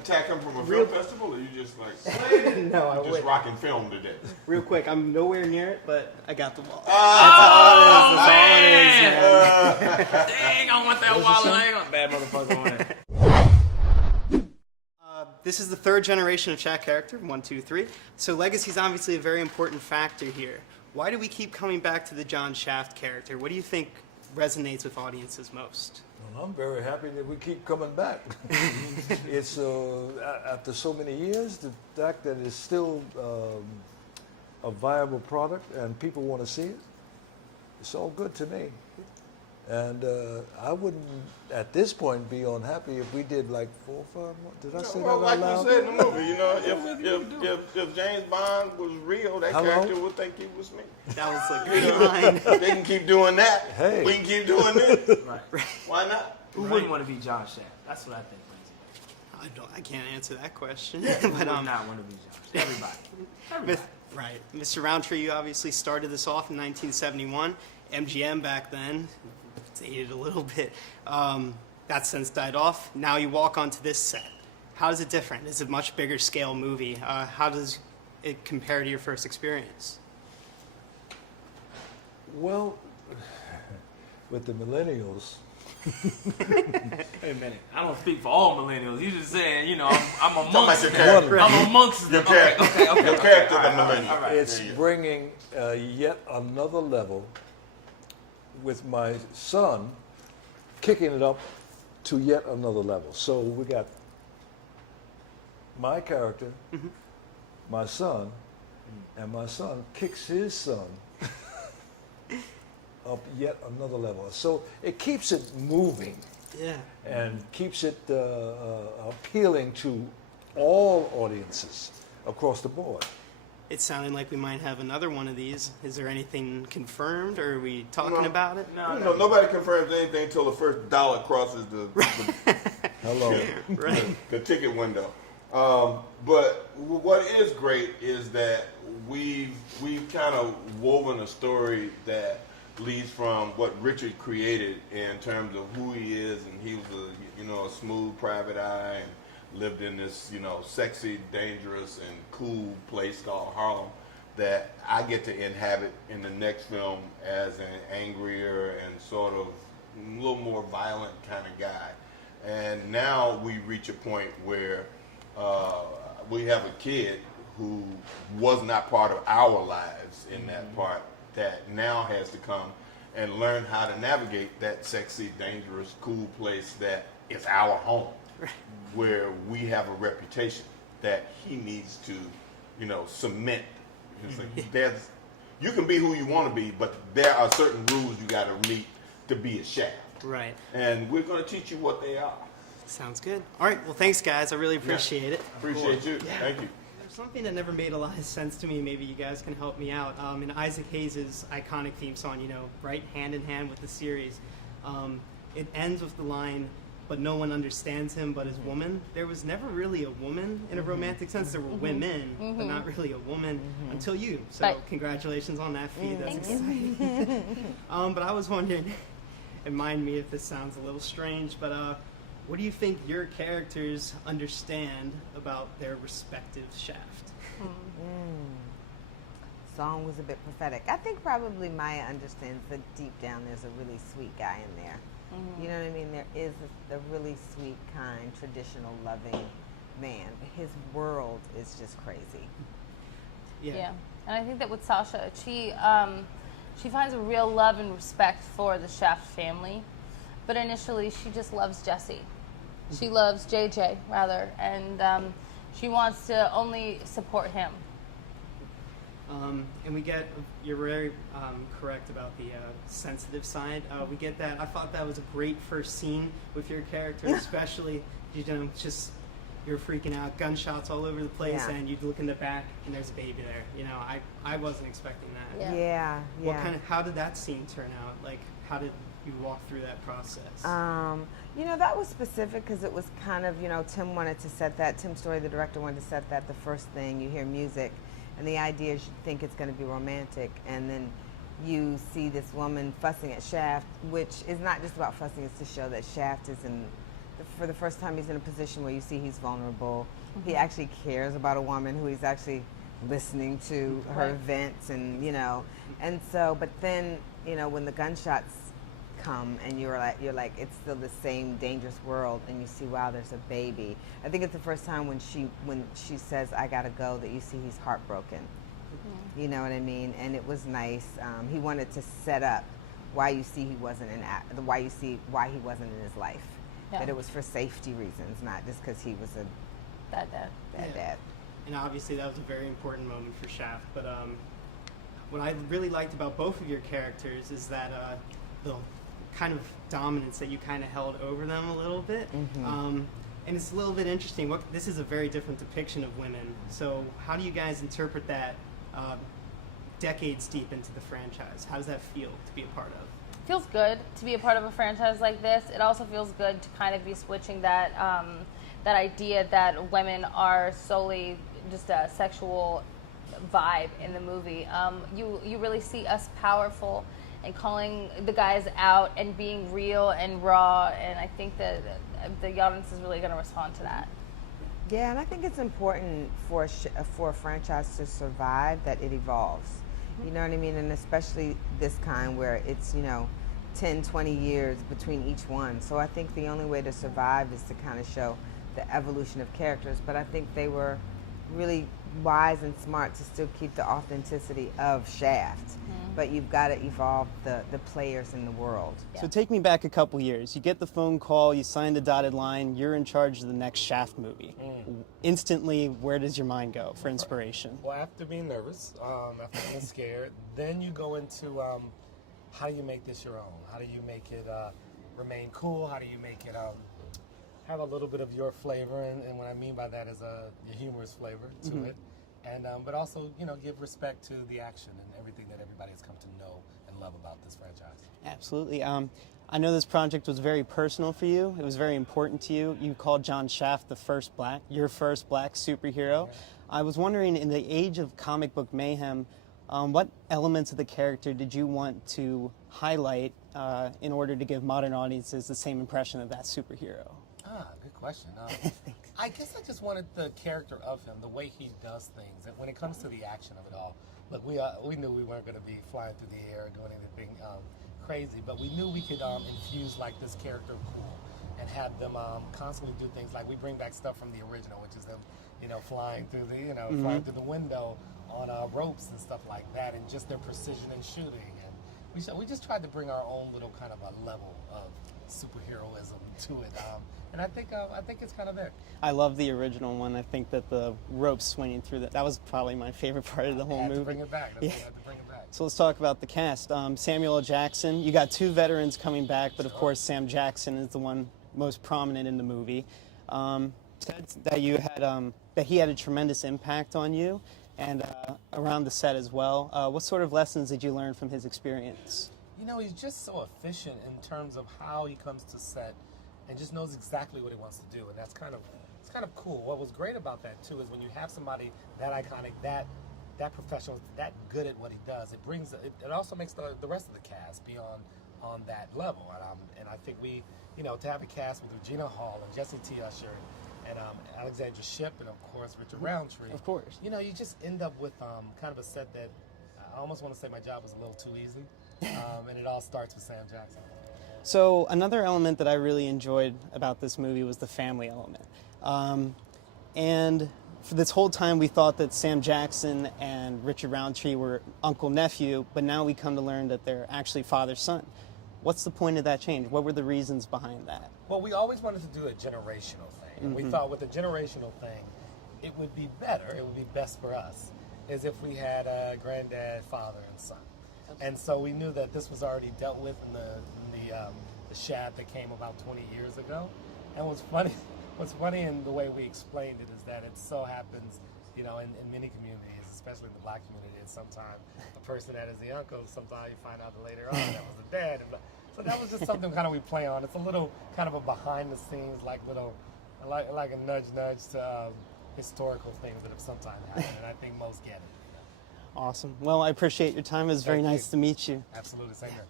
Attack him from a film festival, or you just like No, I just wouldn't. rocking film today? Real quick, I'm nowhere near it, but I got the wall. Oh, That's all it is. dang, I want that wallet. I ain't got bad motherfucker on it. This is the third generation of Shaq character, 1, 2, 3. So legacy is obviously a very important factor here. Why do we keep coming back to the John Shaft character? What do you think resonates with audiences most? Well, I'm very happy that we keep coming back. It's after so many years, the fact that it's still a viable product and people want to see it, it's all good to me. And I wouldn't, at this point, be unhappy if we did like 4 or 5 more. Did I say that out like loud? you said in the movie, you know, if James Bond was real, that character would think he was me. That was a great line. They can keep doing that. Hey. We can keep doing this. Right. Why not? Who wouldn't want to be John Shaft? That's what I think, Lindsay. I can't answer that question. Who but would not want to be John Shaft? Everybody. Right. Mr. Roundtree, you obviously started this off in 1971. MGM back then, it's dated a little bit. That since died off. Now you walk onto this set. How is it different? It's a much bigger scale movie. How does it compare to your first experience? Well, with the millennials, Wait a minute. I don't speak for all millennials. You just saying, you know, I'm Talking amongst about your them. character. I'm amongst them. Your character. Your character, All right, the millennial. all right. it's bringing yet another level with my son, kicking it up to yet another level. So we got my character, my son, and my son kicks his son up yet another level. So it keeps it moving Yeah. and keeps it appealing to all audiences across the board. It's sounding like we might have another one of these. Is there anything confirmed, or are we talking No. about it? No, nobody confirms anything until the first dollar crosses the Hello. the ticket window. But what is great is that we've kind of woven a story that leads from what Richard created in terms of who he is, and he was a smooth private eye and lived in this sexy, dangerous, and cool place called Harlem that I get to inhabit in the next film as an angrier and sort of a little more violent kind of guy. And now we reach a point where we have a kid who was not part of our lives in that part that now has to come and learn how to navigate that sexy, dangerous, cool place that is our home, where we have a reputation that he needs to, cement. It's like you can be who you want to be, but there are certain rules you got to meet to be a Shaft. Right. And we're going to teach you what they are. Sounds good. All right. Well, thanks, guys. I really appreciate it. Appreciate you. Yeah. Thank you. There's something that never made a lot of sense to me. Maybe you guys can help me out. In Isaac Hayes' iconic theme song, right hand in hand with the series, it ends with the line, "But no one understands him but his woman." There was never really a woman in a romantic sense. There were women, but not really a woman until you. So Right. congratulations on that feat. That's Thank you. exciting. But I was wondering, and mind me if this sounds a little strange, but what do you think your characters understand about their respective Shaft? Song was a bit prophetic. I think probably Maya understands that deep down there's a really sweet guy in there. You know what I mean? There is a really sweet, kind, traditional, loving man. His world is just crazy. Yeah. And I think that with Sasha, she finds a real love and respect for the Shaft family, but initially she just loves Jessie. She loves JJ rather, and she wants to only support him. And we get, you're very correct about the sensitive side. We get that. I thought that was a great first scene with your character, especially, just you're freaking out, gunshots all over the place, and you look in the back and there's a baby there. I wasn't expecting that. Yeah. How did that scene turn out? Like, how did you walk through that process? That was specific because it was kind of, Tim wanted to set that, Tim Story, the director, wanted to set that the first thing. You hear music, and the idea is you think it's going to be romantic, and then you see this woman fussing at Shaft, which is not just about fussing, it's to show that Shaft is in for the first time, he's in a position where you see he's vulnerable. He actually cares about a woman who he's actually listening to her vents, and and so. But then, when the gunshots come, and you're like, it's still the same dangerous world, and you see, wow, there's a baby. I think it's the first time when she says, "I gotta go," that you see he's heartbroken. You know what I mean? And it was nice. He wanted to set up why you see he wasn't why he wasn't in his life. That it was for safety reasons, not just because he was a bad dad. And obviously that was a very important moment for Shaft. But what I really liked about both of your characters is that the kind of dominance that you kind of held over them a little bit. And it's a little bit interesting. This is a very different depiction of women. So how do you guys interpret that decades deep into the franchise? How does that feel to be a part of? Feels good to be a part of a franchise like this. It also feels good to kind of be switching that that idea that women are solely just a sexual vibe in the movie. You really see us powerful and calling the guys out and being real and raw, and I think that the audience is really going to respond to that. Yeah, and I think it's important for a franchise to survive that it evolves. You know what I mean? And especially this kind where it's, 10, 20 years between each one. So I think the only way to survive is to kind of show the evolution of characters. But I think they were really wise and smart to still keep the authenticity of Shaft. But you've got to evolve the players in the world. So take me back a couple years. You get the phone call, you sign the dotted line, you're in charge of the next Shaft movie. Instantly, where does your mind go for inspiration? Well, after being nervous, after being scared, then you go into how do you make this your own? How do you make it remain cool? How do you make it have a little bit of your flavor? And what I mean by that is your humorous flavor to it. And but also, give respect to the action and everything that everybody has come to know and love about this franchise. Absolutely. I know this project was very personal for you. It was very important to you. You called John Shaft your first black superhero. Yeah. I was wondering, in the age of comic book mayhem, what elements of the character did you want to highlight in order to give modern audiences the same impression of that superhero? Good question. I guess I just wanted the character of him, the way he does things, and when it comes to the action of it all. Look, we knew we weren't going to be flying through the air or doing anything crazy, but we knew we could infuse like this character cool and have them constantly do things like we bring back stuff from the original, which is them, flying through the flying through the window on ropes and stuff like that, and just their precision in shooting. And we just tried to bring our own little kind of a level of superheroism to it, and I think it's kind of there. I love the original one. I think that the rope swinging through that was probably my favorite part of the whole movie. To bring it back. Had to bring it back. So let's talk about the cast. Samuel L. Jackson. You got two veterans coming back, but of course Sam Jackson is the one most prominent in the movie. Said that you had that he had a tremendous impact on you and around the set as well. What sort of lessons did you learn from his experience? He's just so efficient in terms of how he comes to set and just knows exactly what he wants to do, and it's kind of cool. What was great about that too is when you have somebody that iconic, that professional, that good at what he does, it also makes the rest of the cast be on that level. And I think we, to have a cast with Regina Hall and Jessie T. Usher and Alexandra Shipp and of course Richard Roundtree. Of course. You just end up with kind of a set that I almost want to say my job was a little too easy. And it all starts with Sam Jackson. So another element that I really enjoyed about this movie was the family element. And for this whole time we thought that Sam Jackson and Richard Roundtree were uncle-nephew, but now we come to learn that they're actually father-son. What's the point of that change? What were the reasons behind that? Well, we always wanted to do a generational thing. And we thought with a generational thing, it would be better, it would be best for us, is if we had a granddad, father, and son. And so we knew that this was already dealt with in the Shaft that came about 20 years ago. And what's funny in the way we explained it is that it so happens, in many communities, especially in the black community, it's sometimes a person that is the uncle, sometimes you find out later on that was the dad. So that was just something kind of we play on. It's a little kind of a behind the scenes, like a nudge to historical things that have sometimes happened, and I think most get it. Awesome. Well, I appreciate your time. It was very nice to meet you. Absolutely, same here.